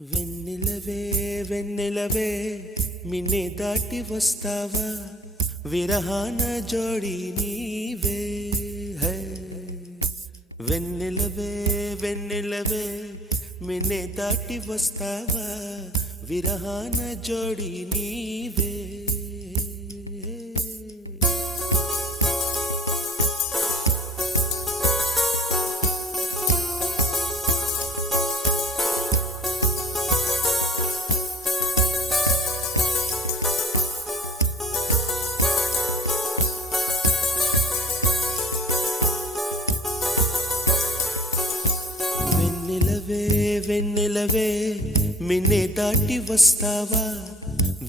వెన్నెలవే వెన్నెలవే మిన్నే దాటి వస్తావా విరహాన జోడి నీవే హై వెన్నెలవే వెన్నెలవే మిన్నే దాటి వస్తావా విరహాన జోడి నీవే వెన్నెలవే వెన్నెలవే మిన్నే దాటి వస్తావా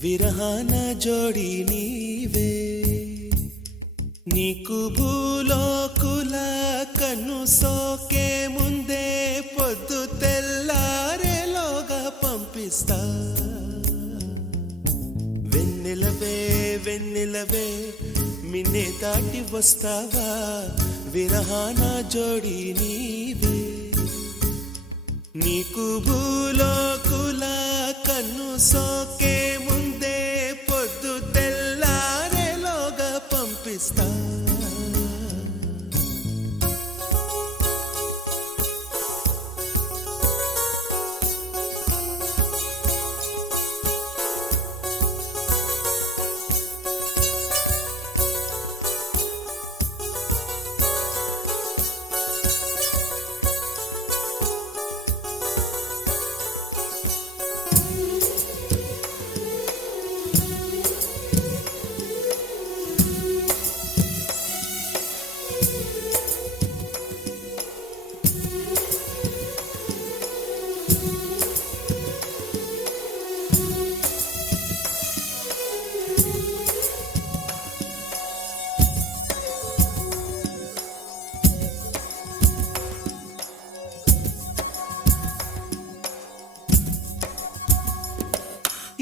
విరహాన జోడి నీవే నీకు భూలోకుల కన్ను సోకే ముందే పొద్దు తెల్లారేలోగా పంపిస్తా వెన్నెలవే వెన్నెలవే మిన్నే దాటి వస్తావా విరహాన జోడి నీవే నీకు భూలోకుల కన్ను సోకే ముందే పొద్దు తెల్లారేలోగా పంపిస్తా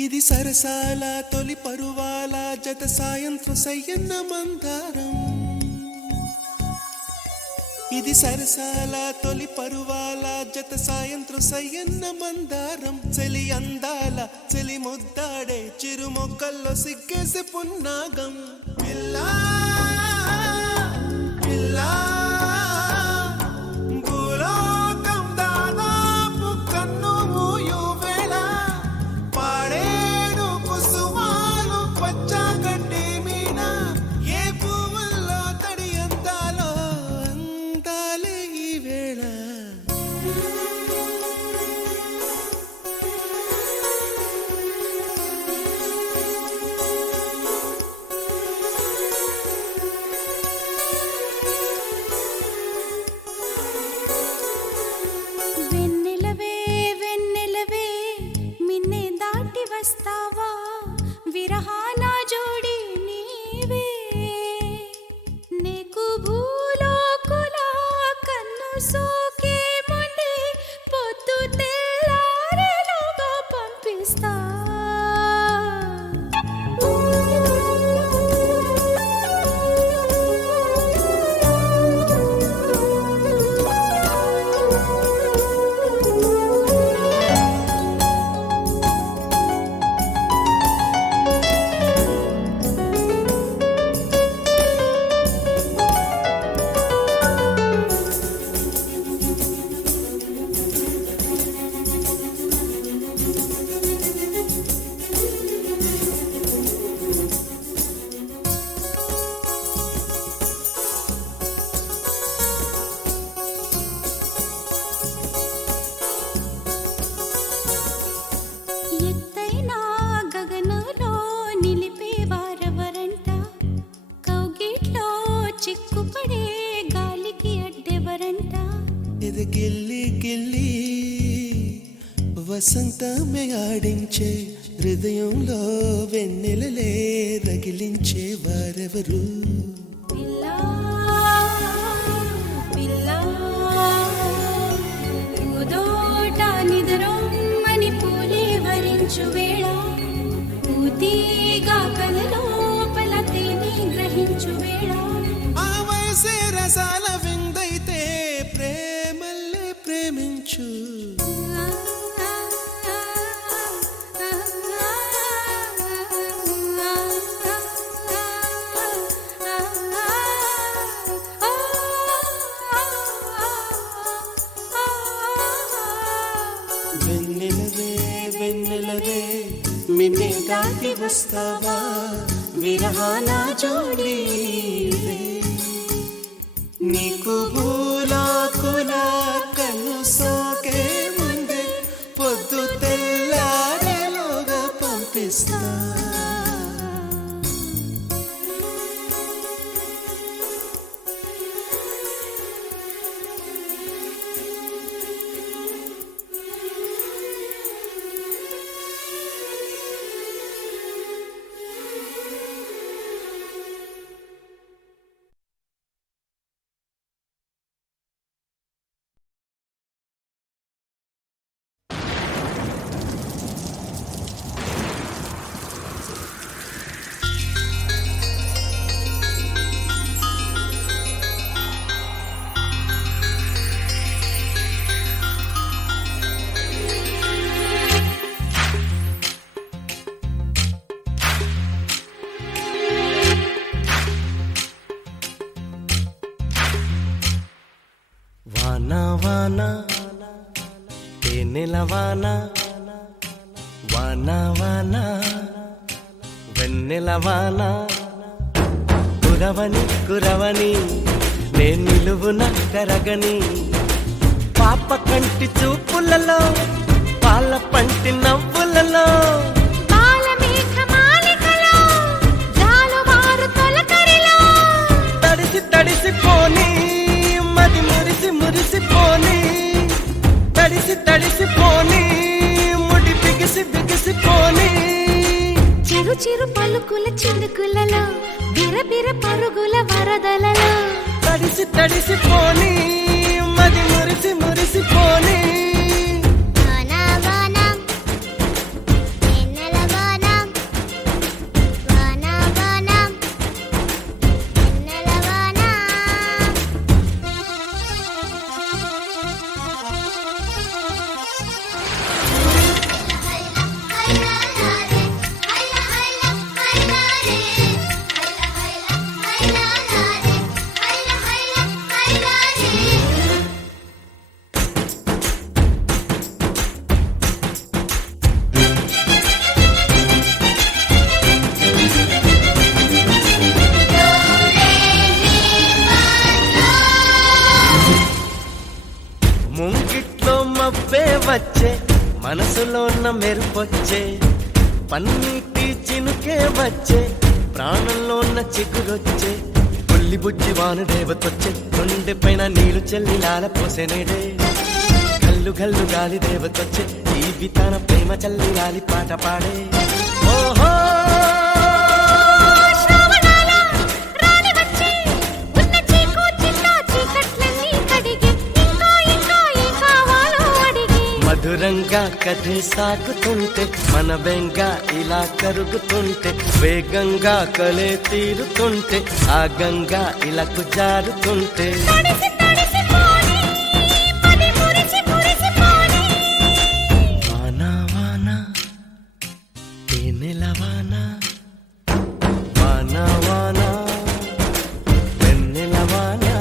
ఇది సరసాల తొలి పరువాల జత సాయంత్రం సయ్యన్న మందారం ఇది సరసాల తొలి పరువాల జత సాయంత్రం సయ్యన్న మందారం చలి అందాల చలి ముద్దాడే చిరు మొక్కల్లో సిగ్గేసి పున్నాగం పిల్లా పిల్లా వస్తావా విరహాన జోడి నీవే నీకు భూలోకుల కన్ను సోకే ముందే పొద్దు తెల్లారేలోగా పంపిస్తా ఎత్తైనా గగనంలో నిలిపే వారెవరంట కౌగిట్లో చిక్కుపడే గాలికి అడ్డెవరంట ఇది గిల్లి గిల్లి వసంతమే ఆడించే హృదయంలో వెన్నెలలే రగిలించే వారెవరు పిల్లా పిల్లా పూదోట నిద్రొమ్మని పూలే వరించు వేళ పూతీగా కలలోపల తేనె గ్రహించు వేళ ఆ వయసే రసాల విందైతే ప్రేమల్లే ప్రేమించు వెన్నెలవే మిన్నే దాటి వస్తావా విరహాల జోడీవే నీకు భూలాకుల కన్ను సోకే ముందే పొద్దు తెల్లారేలోగా పంపిస్తా వానా వానా తేనెల వానా వానా వానా వెన్నెల వానా కురవని కురవని నేను నిలువున కరగని పాప కంటి చూపులలో పాల పంటి నవ్వులలో తడిసి తడిసిపోని మది మురిసి మురిసిపోని తడిసి తడిసిపోని ముడి బిగిసి బిగిసిపోని చిరు చిరు పలుకుల చినుకులలో బిరబిర పరుగుల వరదలలో తడిసి తడిసిపోని మది మురిసి మురిసిపోని ముంగిట్లో మబ్బే వచ్చే మనసులో ఉన్న మెరుపొచ్చే పన్నీటి చినుకే వచ్చే ప్రాణంలో ఉన్న చిగురొచ్చే పుల్లి బుజ్జి వాను దేవతొచ్చే కొండె పైన నీళ్లు చెల్లి లాల పోసెనేడే గల్లు గల్లు గాలి దేవతొచ్చే జీవితాన ప్రేమ చల్లి గాలి పాట పాడే ఓహో మధురంగా కథే సాగుతుంటే మన బెంగ ఇలా కరుగుతుంటే వేగంగా కలే తీరుతుంటే ఆ గంగా ఇలా జారుతుంటే వానా వానా తేనెల వానా వానా వానా వెన్నెల వానా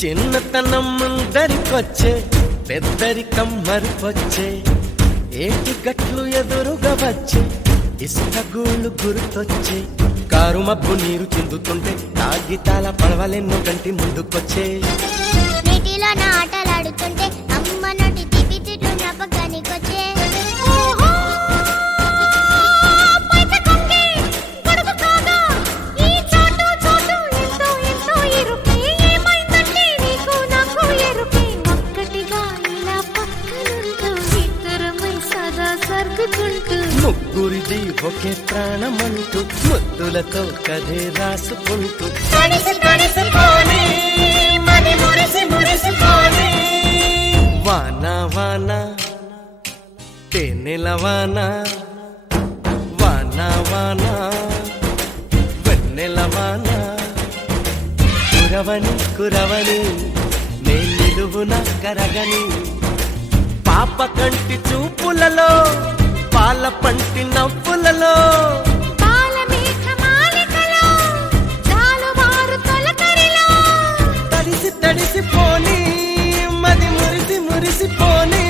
చిన్నతనం ముందరికొచ్చే పెద్దరికం మరిపొచ్చే ఏటి గట్లు ఎదురుగా వచ్చే ఇసుక గూళ్ళు గుర్తొచ్చే కారు మబ్బు నీరు చిందుతుంటే కాగితాల పడవలెన్నో కంటి ముందుకొచ్చే నీటిలో నా ఆటలాడుతుంటే అమ్మ నోటి తిప్పి తిట్టు నా పక్కనికొచ్చే ముగ్గురిది ఒకే ప్రాణమంటూ ముద్దులతో కథే రాసుకుంటూ వానా తేనెలవాన వాన వాన వెన్నెలవాన కురవని కురవని నే నిలువున కరగని పాప కంటి చూపులలో పాల పంటి నవ్వులలో తడిసి తడిసిపోని మది మురిసి మురిసిపోని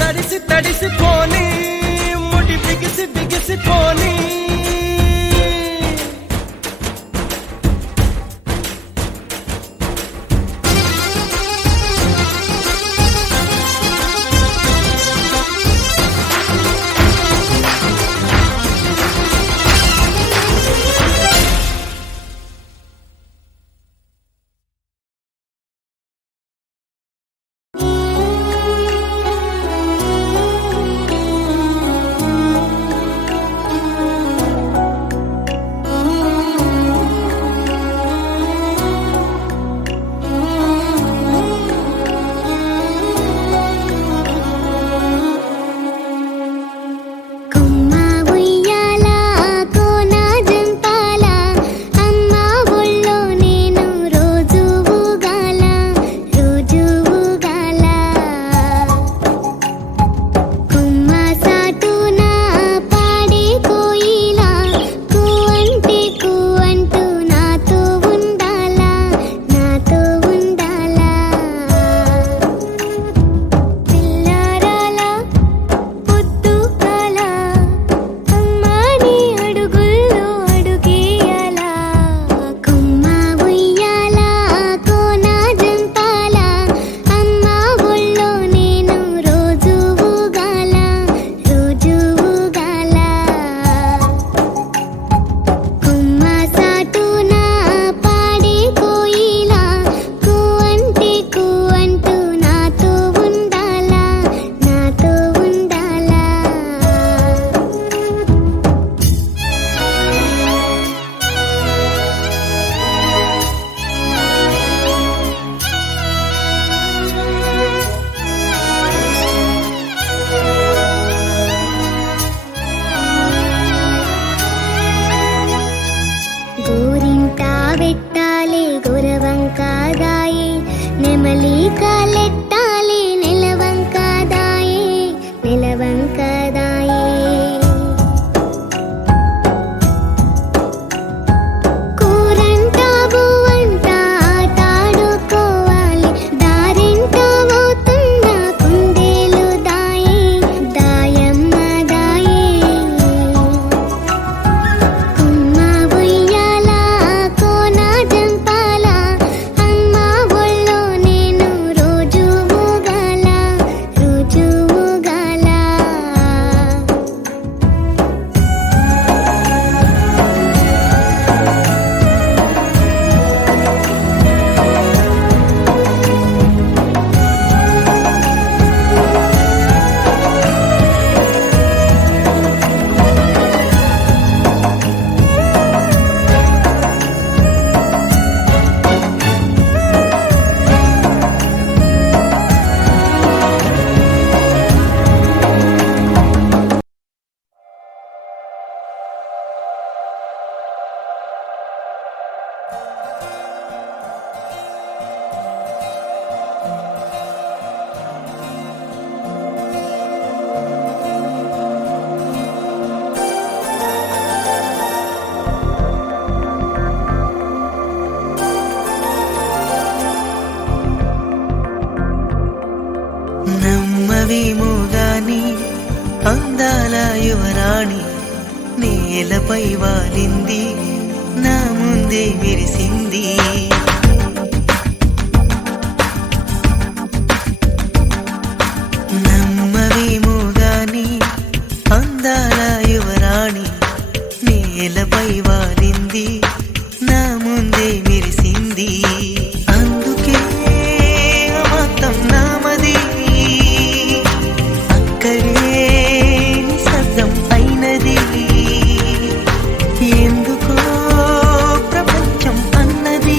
తడిసి తడిసిపోని ముడి బిగిసి బిగిసిపోని నమ్మవేమోగాని అందాల యువరాణి నేలపై వాలింది నా ముందే మెరిసింది నమ్మవేమోగాని అందాల యువరాణి నేలపై వాలింది నా ముందే మెరిసింది అందుకే మొత్తం నామది అక్కడే నిశ్శబ్దం అయినది ఎందుకో ప్రపంచం అన్నది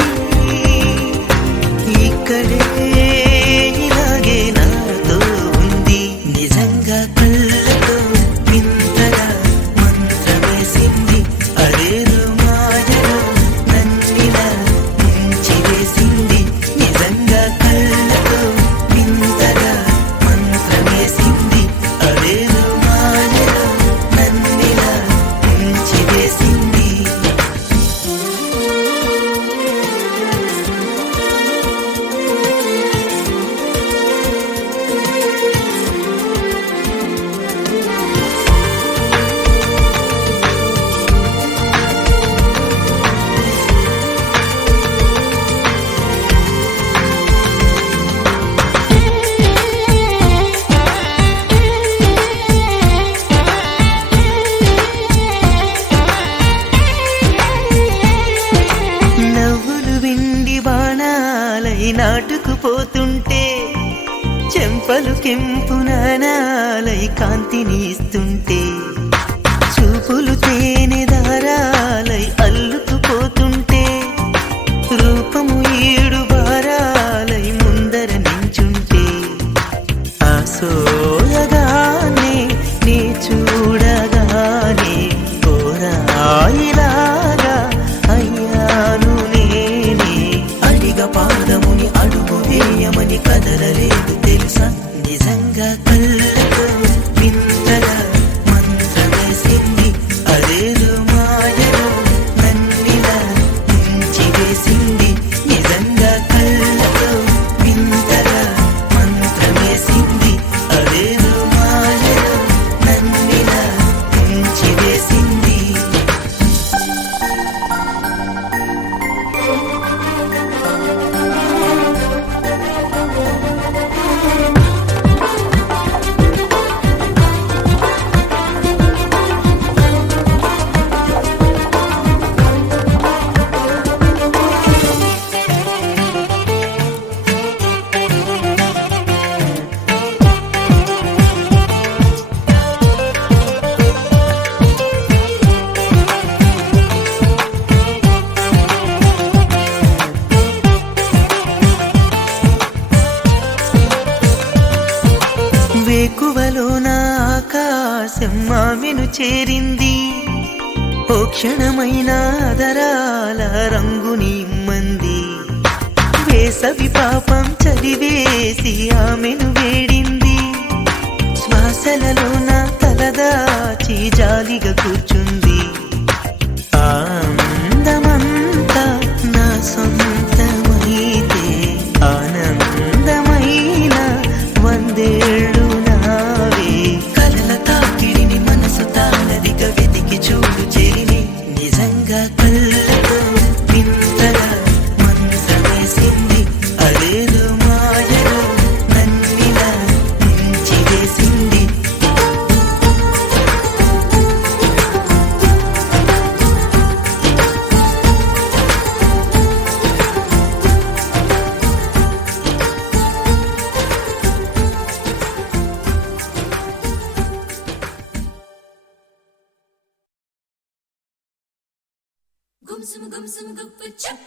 కెంపున నాలై కాంతిని ఇస్తుంటే చూపులు తేనె దారాలై అల్లుకుపోతుంటే రూపము ఏడు బారాలై ముందర నించుంటే ఆసోయగానే నీ చూడగానే కోరాయిలాగా అయ్యాను నేనే అడిగ పాదముని అడుగు వేయమని కదలలేదు తెలుసా నిజంగా కళ్ళతో వింతగా మంత్రమేసింది అదేదో మాయలో నన్నిలా ముంచివేసింది నిజంగా కళ్ళతో వింతగా మంత్రమేసింది అదేదో మాయలో నన్నిలా ముంచివేసింది వేకువలో నా ఆకాశం ఆమెను చేరింది ఓ క్షణమైన ఆదరాల రంగుని ఇమ్మంది వేసవి పాపం చలివేసి ఆమెను వేడింది శ్వాసలలో నా తలదాచి జాలిగా కూర్చుంది ఆనందమంతా నా సొంతమైతే ఆనందమైన వందేళ్ళు నావే కలల తాకిడిని మనసు తానదిగా వెతికి చూడు చెరిని నిజంగా కళ్ళతో వింతగా మంత్రమేసింది అదేదో మాయలో నన్నిలా ముంచివేసింది Gumsum gumsum guppa chup,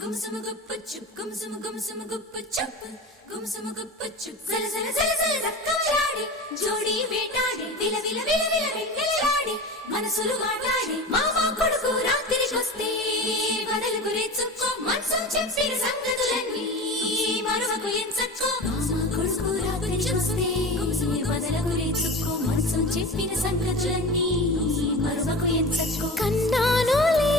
gumsum guppa chup, gumsum guppa chup, gumsum guppa chup. Zala zala zala zala zakkavalade, jodi vetade, vila vila vila vila vengelade, manasulu maatade, mama koduku ratirikoste, vadaluku rechukko, mansu cheppina sangatulani, maruvaku ensakko, mama koduku ratirikoste, vadaluku rechukko, mansu cheppina sangatulani, maruvaku ensakko. Kannanule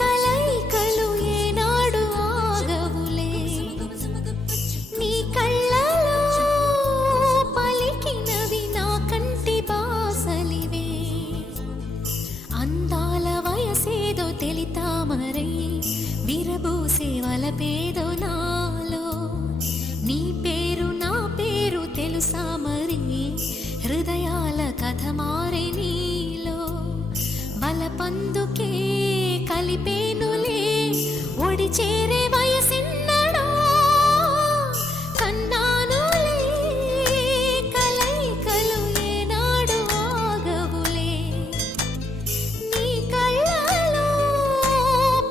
కలైకలు ఏనాడు ఆగవులే నీ కళ్ళలో పలికినవి నా కంటి బాసలివే అందాల వయసేదో తెలితామరై విరబూసే వలపేదో నాలో నీ పేరు నా పేరు తెలుసా మరి హృదయాల కథ మారే నీలో బలపందుకే కలిపేనులే ఒడి చేరే వయసిన్నడా కన్నానులే కలైకలు ఏనాడు ఆగవులే నీ కళ్ళలో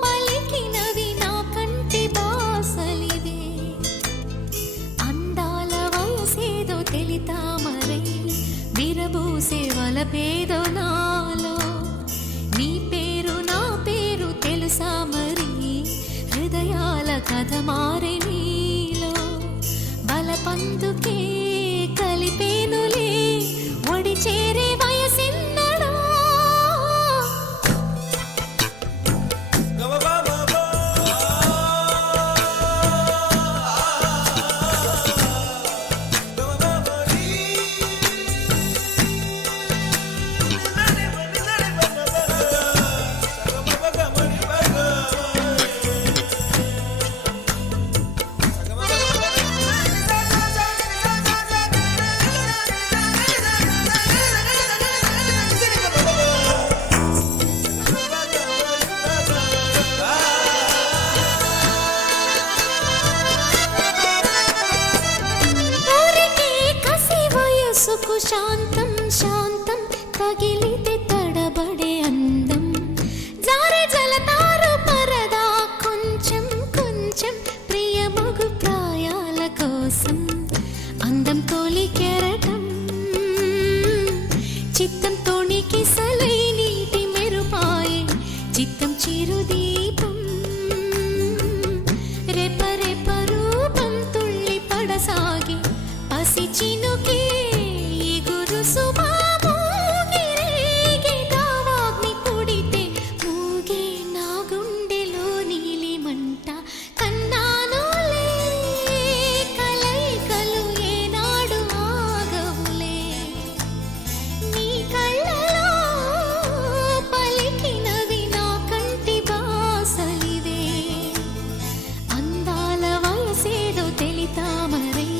పలికినవి నా కంటి బాసలివే అందాల వయసేదో తెలితామరై విరబూసే వలపేదో నాలో నీ పేరు నా పేరు తెలుసా మరి హృదయాల కథ మారే నీలో బలపందుకే కలిపేనులే ఒడి చేరే వయసిన్నడా శాంతం శాంతం తగిలితే తడబడే అందం జారే జలతారు పరదా కొంచెం కొంచెం ప్రియమగు ప్రాయాల కోసం అందం తోలి కెరటం చిత్తం తోణికి సలై నీటి మెరుపాయే చిత్తం చిరుదీపం రెప రెప రూపం తుళ్ళి పడసాగి పసి చినుకే గురు సుబామోగిరేగే దావాగ్ని పుడితే మూగే నా గుండెలో నీలి మంట కన్నానులే కలయికలు ఏనాడు ఆగవులే నీ కళ్ళలో పలికినవి నా కంటి బాసలివే అందాల వయసేదో తెలితామరై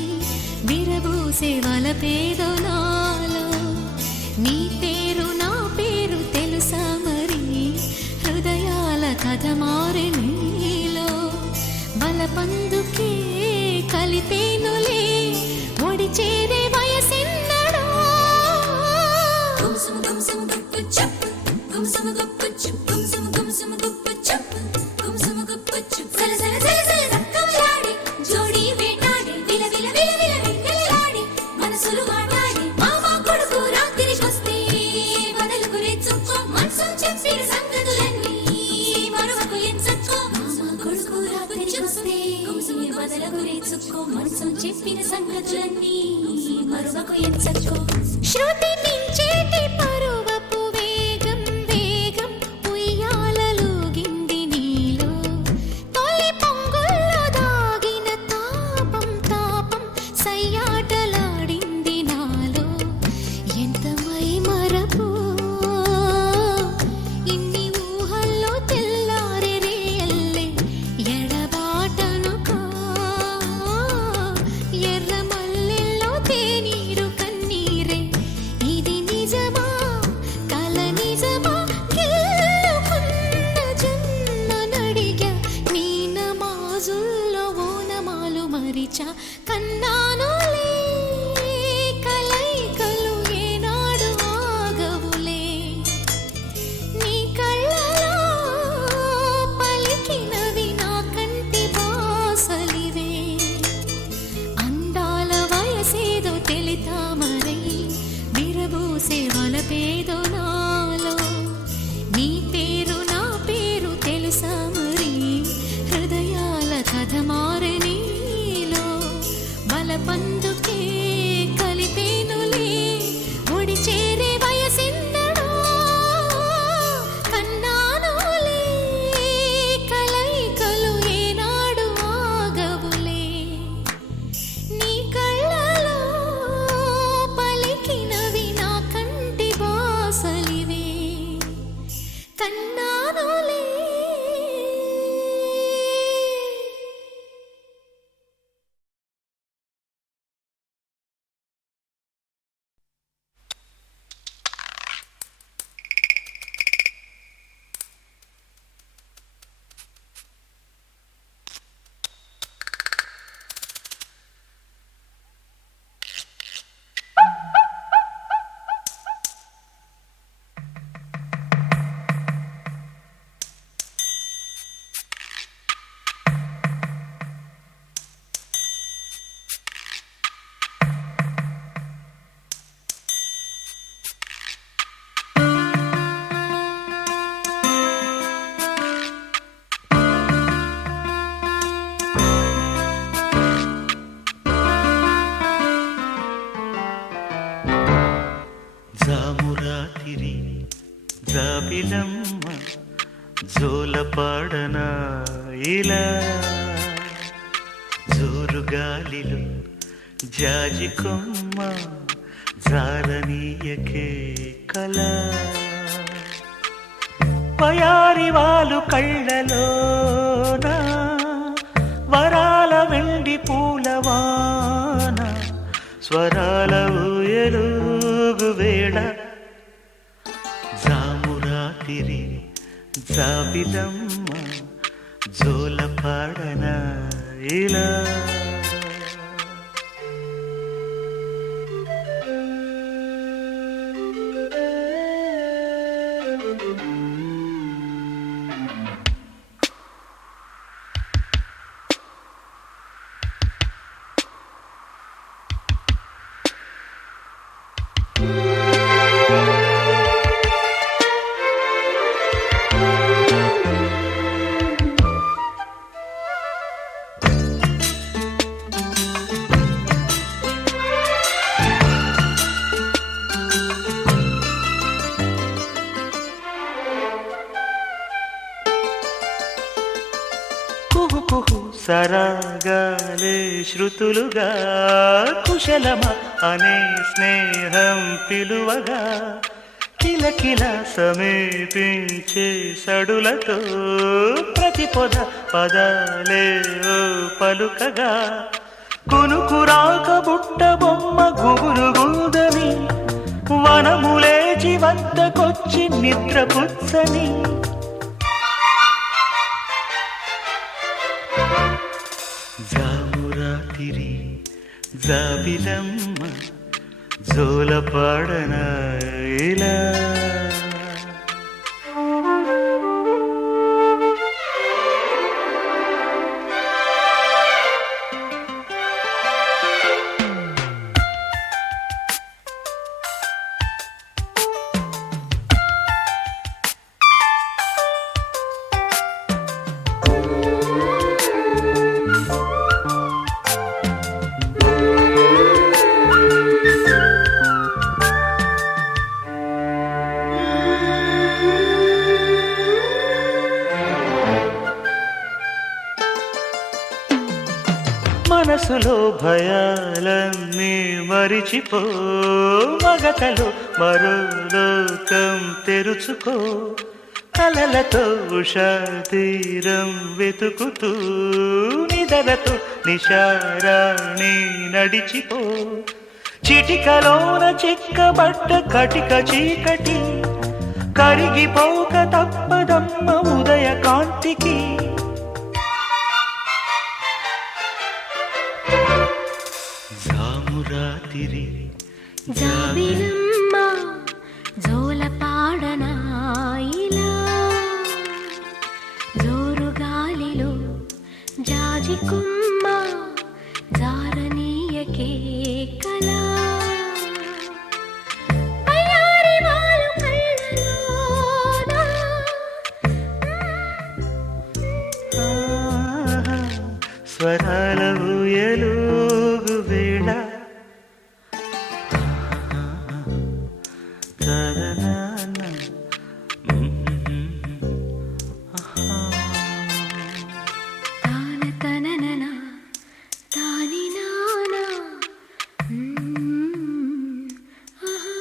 విరబూసే వలపేదో నాలో నీ పేరు నా పేరు తెలుసా మరి హృదయాల కథ మారే నీలో బలపందుకే కలిపేనులే ఒడి చేరే వయసెన్నడో గుమ్సుము గుమ్సుము గుప్పు చెప్పు గుమ్సుము గుప్పు చెప్పు గుమ్సుము గుమ్సుము గుప్పు చెప్పు గుమ్సుము గుప్పు చెప్పు సల సల సల సల దక్కమలాడి జోడి వేటాడి విల విల విల విల వెన్నెలలాడి మనసులు మాట్లాడి మామ కొడుకు రాత్రికొస్తే బదలకు రేచుకో మనసు చెప్పిన సంగతులన్నీ మరొకకు ఎంచక్కో మామ కొడుకు రాత్రికొస్తే బదలకు రేచుకో మనసు చెప్పిన సంగతులన్నీ మరొకకు ఎంచక్కో శృతి మించేటి పరువపు వేగం వేగం ఉయ్యాలలుగింది నీలో తొలి పొంగుల్లో దాగిన తాపం తాపం సయ్యాటలాడింది నాలో ఎంత మై మరపు ఇన్ని ఊహల్లో తెల్లారే రేయల్లే ఎడబాటనుకో ఎర్ర మల్లెల్లో తేనీరు కన్నీరే ఇది నిజమా కల నిజమా గెలుకున్న జన్మ నడిగా నీ నమాజుల్లో ఓనమాలు మరిచా కన్నానులే కలయికలు ఏనాడు ఆగవులే నీ కళ్ళలో పలికినవి నా కంటి బాసలివే అందాల వయసేదో తెలితామరై విరబూసే వలపేదో నాలో నీ పేరు నా పేరు తెలుసా మరి హృదయాల కథ మారే నీలో బలపందుకే కలిపేనులే ఒడి చేరే వయసెన్నడో కన్నానులే కలయికలు ఏనాడు ఆగవులే నీ కళ్ళలో పలికినవి నా కంటి బాసలివే కన్నానులే జామురాతిరి జాబిలమ్మ జోలపాడన ఇలా జోరుగాలిలో జాజి కొమ్మ జారనీయకే కళ పయారి వాలు కళ్ళలోన వరాల వెండి పూలవాన స్వరాల ఊయలుగు వేళ జామురాతిరి జాబిలమ్మ జోలపాడన ఇలా శృతులుగా కుశలమ అనే స్నేహం పిలువగా కిలకిల సమీపించే సడులతో ప్రతి పొద పదాలే పలుకగా కునుకురాక బుట్ట బొమ్మ గుబురు గుందని వనములేచి వద్దకొచ్చి నిద్రపుచ్చని జామురాతిరి జాబిలమ్మ జోలపాడన ఇలా మనసులో భయాలన్నీ మరిచిపో మగతలో మరో లోకం తెరుచుకో కలలతో ఉషా తీరం వెతుకుతూ నిదరతో నిశారాణి నడిచిపో చిటికలోన చిక్కబట్ట కటిక చీకటి కరిగిపోక తప్పదమ్మ ఉదయ కాంతికి జామురాతిరి జాబిలమ్మ జోలపాడనా ఇలా జోరు గాలిలో జాజి కుమ్మ జారనీయకే కలా పయారి వాలు కళ్ళలోనా స్వరాల ఊయలుగు వేళ తాన తననన తాని నానా ఆహా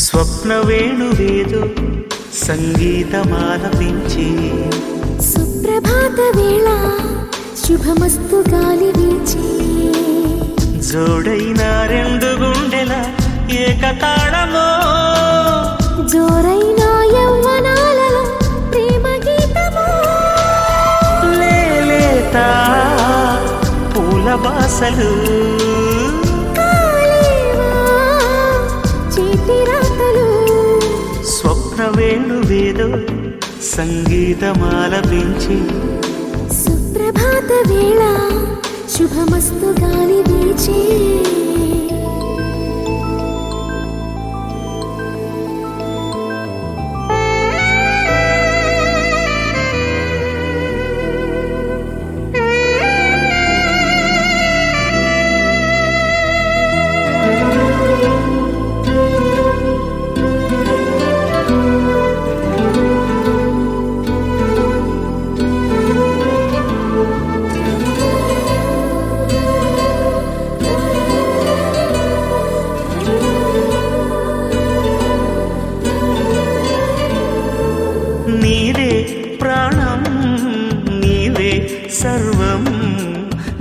స్వప్న వేణువేదో సంగీతమాలపించి సుప్రభాత వేళ శుభమస్తు గాలి వీచి జోడైన రెండు గుండెల ఏకతాళమో జోరైన యవ్వనాలలో ప్రేమ గీతమో లేలేత పూల బాసలు కాలేవా చేతి రాతలు స్వప్న వేణువేదో సంగీతమాలపించి సుప్రభాత వేళ శుభమస్తు గాలి వీచి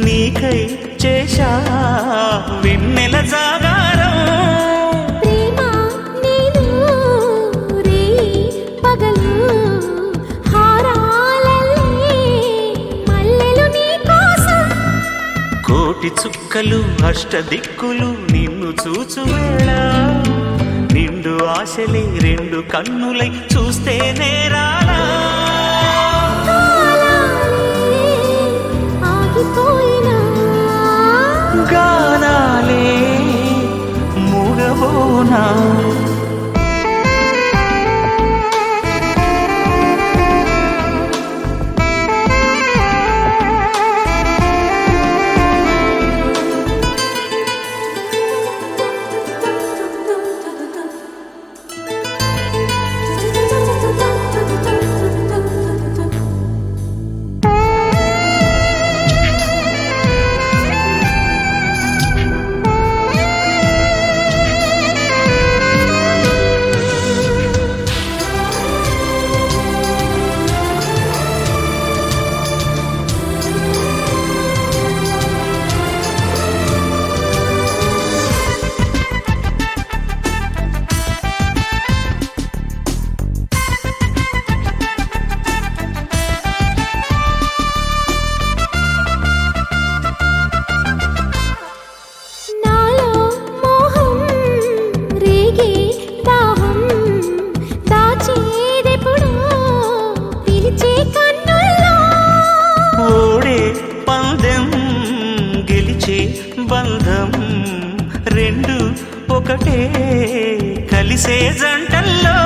నీకై చేశా వెన్నెల జాగారం. ప్రేమ నేను రే పగలు హారాలల్లే మల్లెలు నీ కోసం. కోటి చుక్కలు అష్టదిక్కులు నిన్ను చూచు వేళ, నిండు ఆశలే రెండు కన్నులై చూస్తే నేరాలా. ఆగిపోయినా గానాలే మూగబోనా. నాలో మోహం రేగే దాహం దాచేదెప్పుడో పిలిచే కన్నుల్లో. ఓడే పందెం గెలిచే బంధం రెండు ఒకటే కలిసే జంటల్లో.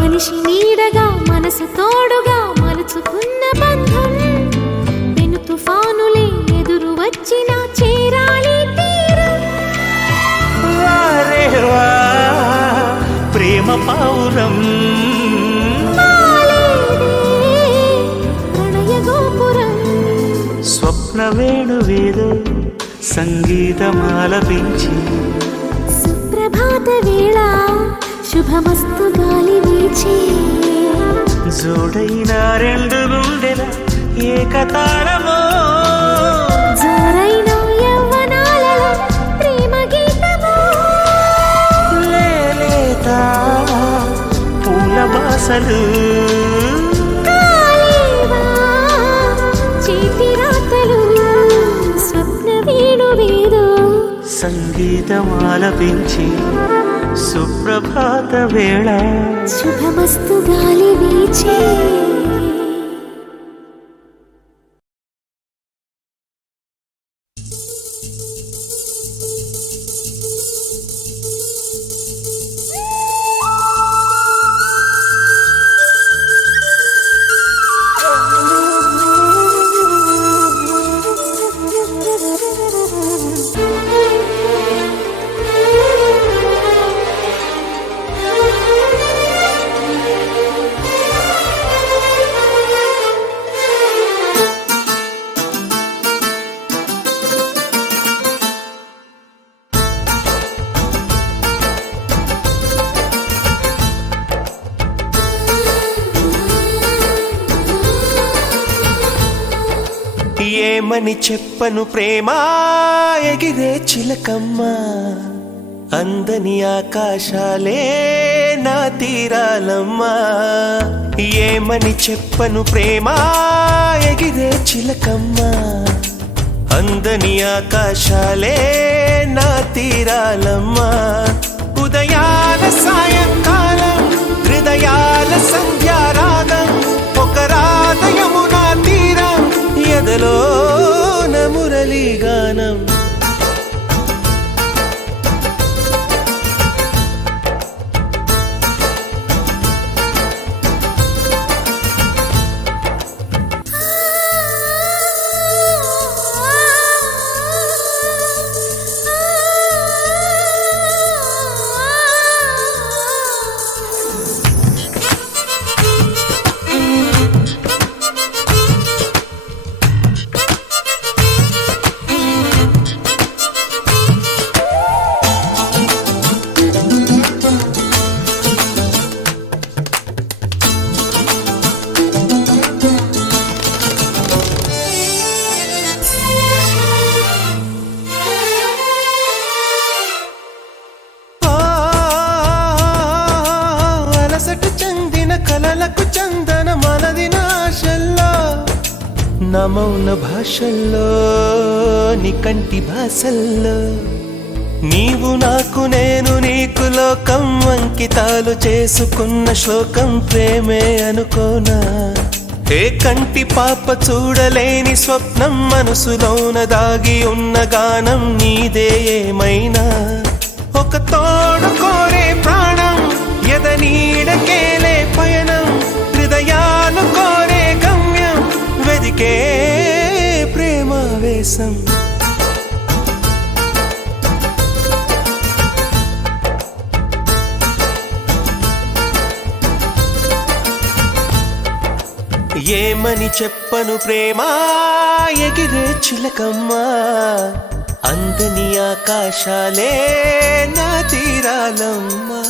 మనిషి నీడగా మనసు తోడుగా మలుచుకున్న బంధం పెను తుఫానులే ఎదురు వచ్చినా చేరాలి తీరం. వారే వా ప్రేమ పౌరం. నాలేదే ప్రణయ గోపురం. స్వప్న వేణువేదో సంగీతమాలపించి, సుప్రభాత వేళ శుభమస్తు గాలి వీచే. జోడైన రెండు గుండెల ఏకతాళమో. జోరైన యవ్వనాలలో ప్రేమ గీతమో. లేలేత పూల బాసలు కాలేవా చేతి రాతలు. స్వప్న వేణువేదో సంగీతమాలపించి, సుప్రభాత వేళ శుభమస్తు గాలి వీచే. ఏమని చెప్పను ప్రేమ ఎగిరే చిలకమ్మ, అందని ఆకాశాలే నా తీరాలమ్మా. ఏమని చెప్పను ప్రేమ ఎగిరే చిలకమ్మ, అందని ఆకాశాలే నా తీరాలమ్మా. ఉదయాల సాయంకాలం హృదయాల సంధ్యారాగం, ఒక రాధయమునా తీరం ఎదలో మురళీ గానం. నా మౌన భాషల్లో నీ కంటి భాషల్లో నీవు నాకు నేను నీకు లోకం అంకితాలు చేసుకున్న శ్లోకం ప్రేమే అనుకోనా ఏ కంటి పాప చూడలేని స్వప్నం మనసులోన దాగి ఉన్న గానం నీదే ఏమైనా ఒక తోడు కోరే ప్రాణం ఎదనీడకేలే పయనం హృదయాలు కోరే గమ్యం వెదికే ప్రేమావేశం ఏమని చెప్పను ప్రేమా ఎగిరే చిలకమ్మా అందని ఆకాశాలే నా తీరాలమ్మా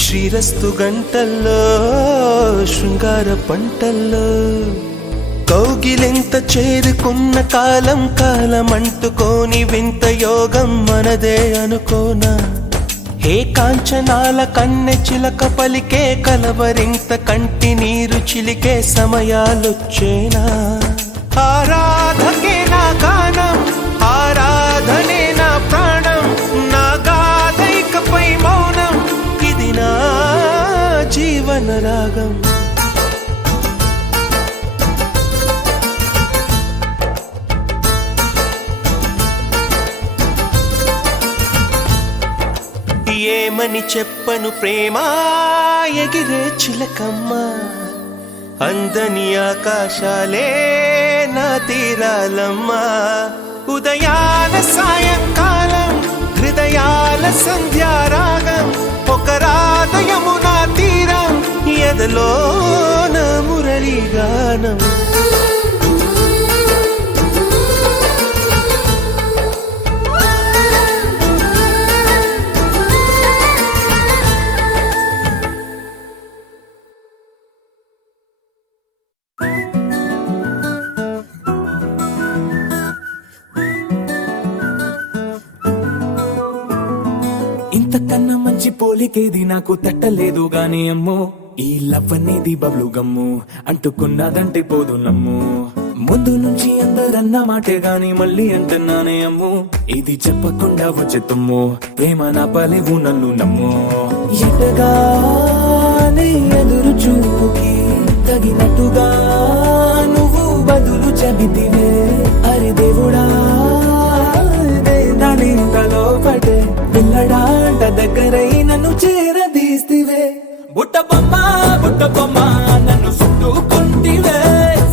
శ్రీరస్తు గంటల్లో శృంగార పంటల్లో కౌగిలింత చేరుకున్న కాలం కాలం అంటుకోని వింత యోగం మనదే అనుకోనా హే కాంచనాల కన్నె చిలక పలికే కలవరింత కంటి నీరు చిలికే సమయాలొచ్చేనా ఆరాధకే నా గానం ఆరాధనే నా ప్రాణం నా గాథైకపై మౌనం ఇది నా జీవన రాగం ఏమని చెప్పను ప్రేమా ఎగిరే చిలకమ్మా అందని ఆకాశాలే నా తీరాలమ్మా ఉదయాల సాయంకాలం హృదయాల సంధ్యారాగం ఒక రాధయమునా తీరం ఎదలో నా మురళీగానం ఇంతకన్నా మంచి పోలికేది నాకు తట్టలేదు గాని అమ్మో ఈ లవ్ అనేది బబ్లు గమ్ము అంటుకున్నదంటే పోదు నమ్ము ముందు నుంచి అందరన్న మాటే గాని మళ్ళీ అంటున్నానే అమ్ము ఇది చెప్పకుండా వచ్చే తుమ్ము ప్రేమ నా పలేవు నన్ను నమ్ము ఎటగానే ఎదురు చూపుకి తగినట్టుగా నువ్వు బదులు చెబితివే అరే దేవుడా దాని కలో పడే పిల్లడాంట దగ్గరై నన్ను చేరదీస్తివే బుట్ట బొమ్మ నన్ను చుట్టుకుంటివే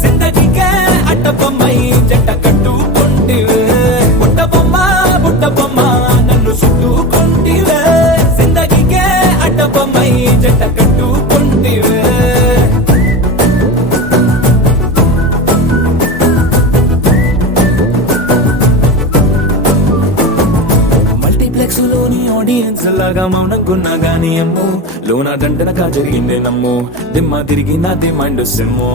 జిందగీకే అట్ట బొమ్మై జంట కట్టుకుంటివే బుట్ట బొమ్మ నన్ను చుట్టుకుంటివే జిందగీకే అట్ట బొమ్మై జంట కట్టుకుంటివే ఆడియన్స్ లాగా మౌనంకున్నా గానీ అమ్ము లోన దండనగా జరిగిందే నమ్ము దిమ్మ తిరిగి నాదే మైండ్ సిమ్ము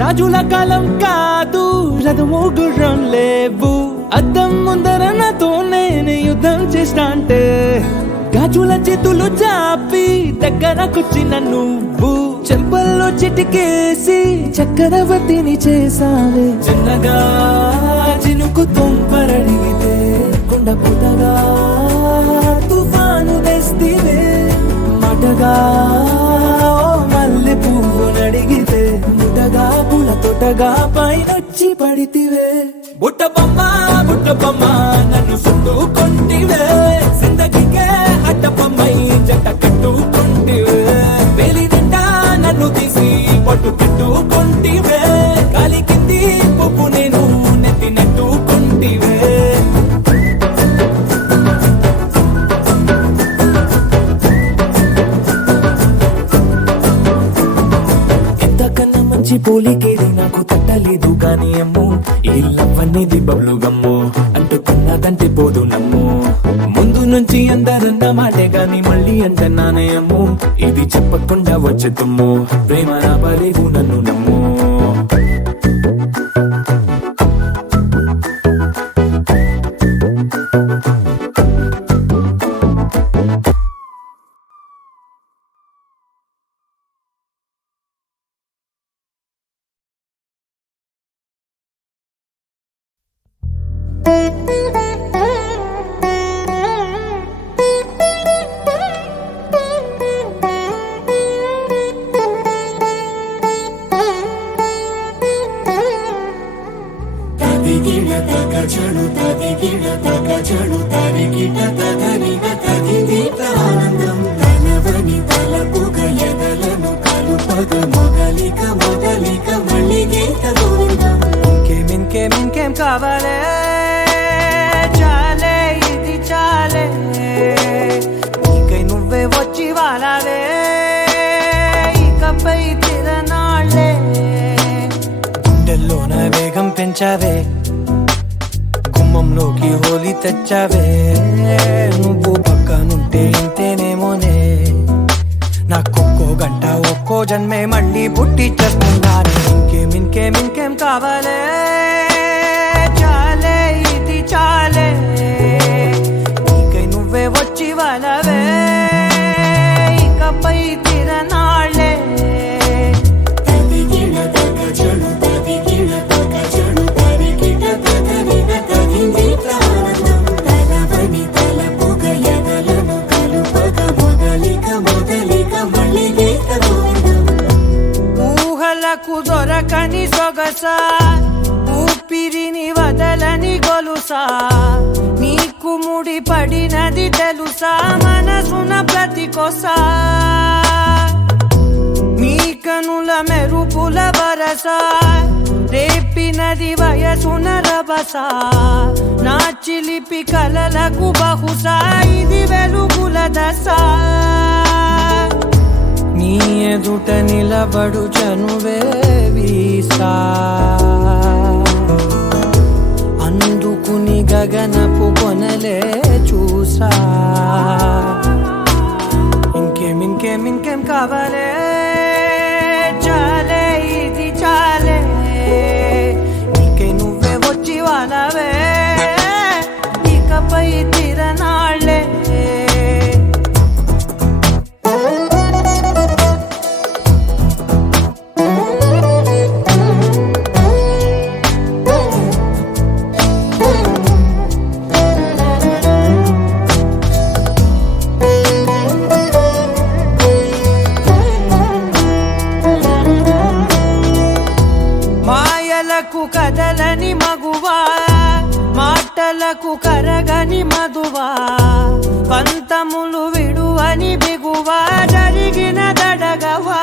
రాజుల కాలం కాదు రథము గుర్రం లేవు అద్దం ముందర నాతో నేను యుద్ధం చేస్తా అంటే గాజుల చేతులు చాపి దగ్గరకొచ్చిన నువ్వు చెంపల్లో చిటికేసి చక్రవర్తిని చేసావే చిన్నగా చినుకు తుంపరడిగితే కుండ పుటగా తుఫాను తెస్తివే మాటగా మల్లె పువ్వు నడిగితే ముటగా పుల తొటగా పైనొచ్చి పడితివే బుట్ట బొమ్మ నన్ను చుట్టుకొంటివే జిందగీకే అడ్డపమ్మై జంట కట్టుకొంటివే వేలి నిండా నన్ను తీసి పట్టు పెట్టుకొంటివే గాలి కింది పువ్వు నేను నెత్తినట్టుకొంటివే ఎంతకన్నా మంచి పోలికేది నాకు తట్టలేదు కానీ అమ్మో ఈ లవ్ అనేది బబ్లు గమ్ము అంటుకున్నదంటే పోదు నమ్ము ముందు నుంచి అందరన్న మాటే గాని మళ్ళీ అంటున్నానే అమ్ము ఇది చెప్పకుండా వచ్చే తుమ్ము ప్రేమ రాబలేవు నన్ను నమ్ము ఇంకేం కావాలే చాలే ఇది చాలే నీకై నువ్వే వచ్చి వాలావే ఇకపై తిరనాళ్ళే గుండెల్లోన వేగం పెంచావే గుమ్మంలోకి హోలీ తెచ్చావే నువ్వు పక్కనుంటే ఇంతేనేమోనే నాకొక్కో గంట ఒక్కో జన్మే మళ్ళీ పుట్టి చేస్తున్నాను ఇంకేం కావాలే చాలే ఇది చాలే నీకై నువ్వే వచ్చి వాళ్ళవే ఇకపై తిరనాళ్ళే ఊహలకు దొరకని సొగసా ఊపిరిని వదలని గొలుసా నీకు ముడి పడినది తెలుసా మనసున ప్రతి కొసా నీ కనుల మెరుపుల వరసా రేపినది వయసున రభసా నా చిలిపి కలలకు బహుశా ఇది వెలుగుల దశ నీ ఎదుట నిలబడు చనువే వీసా అందుకుని గగనపు కొనలే చూసా ఇంకేం కావాలే చాలే ఇది చాలే నీకై నువ్వే వచ్చి వాళ్ళవే ఇకపై తిరనాళ్ళే కదలని మగువా మాటలకు కరగని మధువా పంతములు విడువని బిగువా జరిగిన దడగవా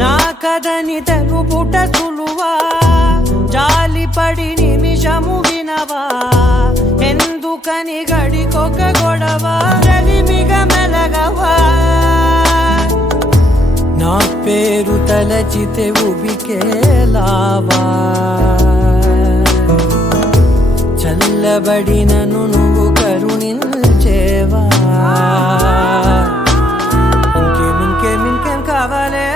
నా కదని తెలుపుట సులువా జాలిపడి నిమిషము వినవా ఎందుకని గడికొక గొడవ రలిమిగ మెలగవా నా పేరు తలచితే ఉబికేలావా చల్లబడినను నువ్వు కరుణించేవా ఇంకేం కావాలే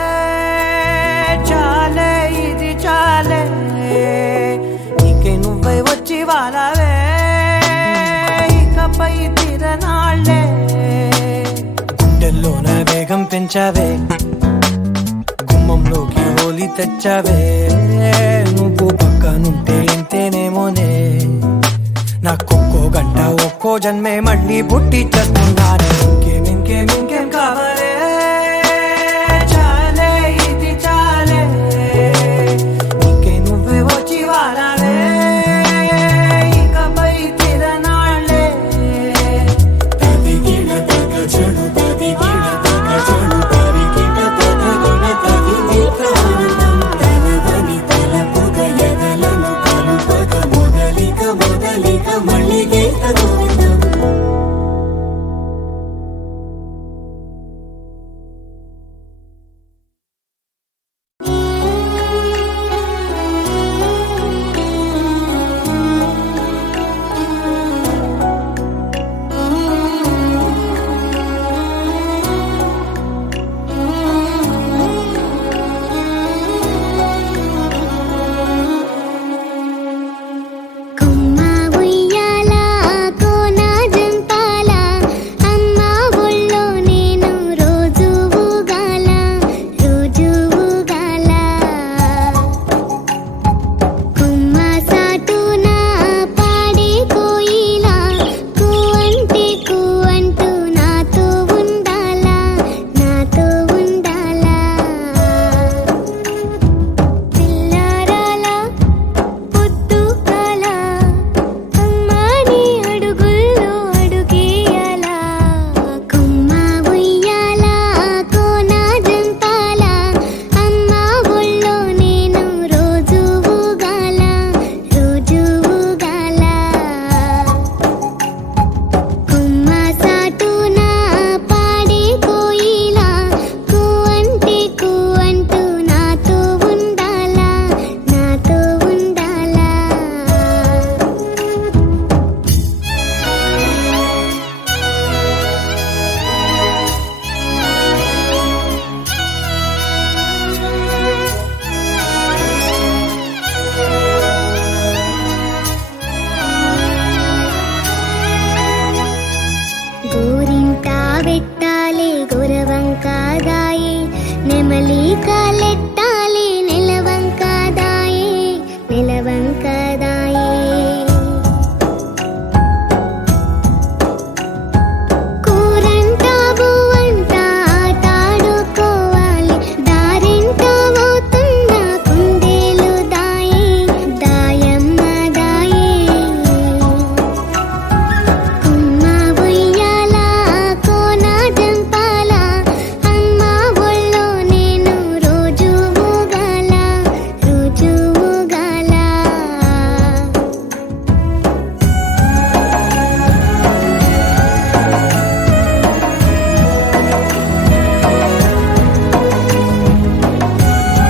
చాలే ఇది చాలే నీకై పెంచావే గుమ్మంలోకి హోలీ తెచ్చావే నువ్వు పక్కనుంటే ఇంతేనేమోనే నాకొక్కో గంట ఒక్కో జన్మే మళ్ళీ పుట్టి చేస్తున్నానే ఇంకేం